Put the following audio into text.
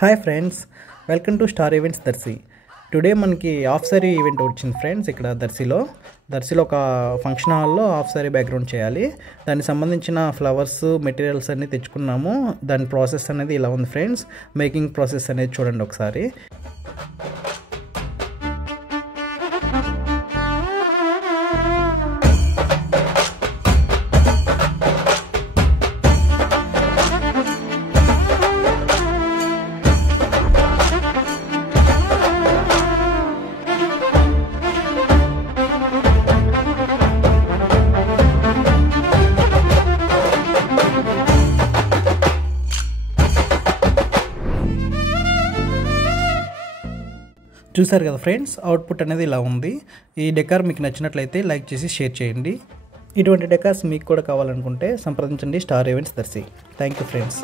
Hi friends, welcome to star events Darsi. Today మనకి half sari event వచ్చింది friends. ఇక్కడ దర్శిలో ఒక ఫంక్షన్ హాల్లో హాఫ్ సారీ బ్యాక్గ్రౌండ్ చేయాలి. దానికి సంబంధించిన ఫ్లవర్స్ మెటీరియల్స్ అన్నీ తెచ్చుకున్నాము. దాని ప్రాసెస్ అనేది ఇలా ఉంది ఫ్రెండ్స్. మేకింగ్ ప్రాసెస్ అనేది చూడండి ఒకసారి. చూసారు కదా ఫ్రెండ్స్, అవుట్పుట్ అనేది ఇలా ఉంది. ఈ డెకార్ మీకు నచ్చినట్లయితే లైక్ చేసి షేర్ చేయండి. ఇటువంటి డెకార్స్ మీకు కూడా కావాలనుకుంటే సంప్రదించండి star events Darsi. Thank you friends.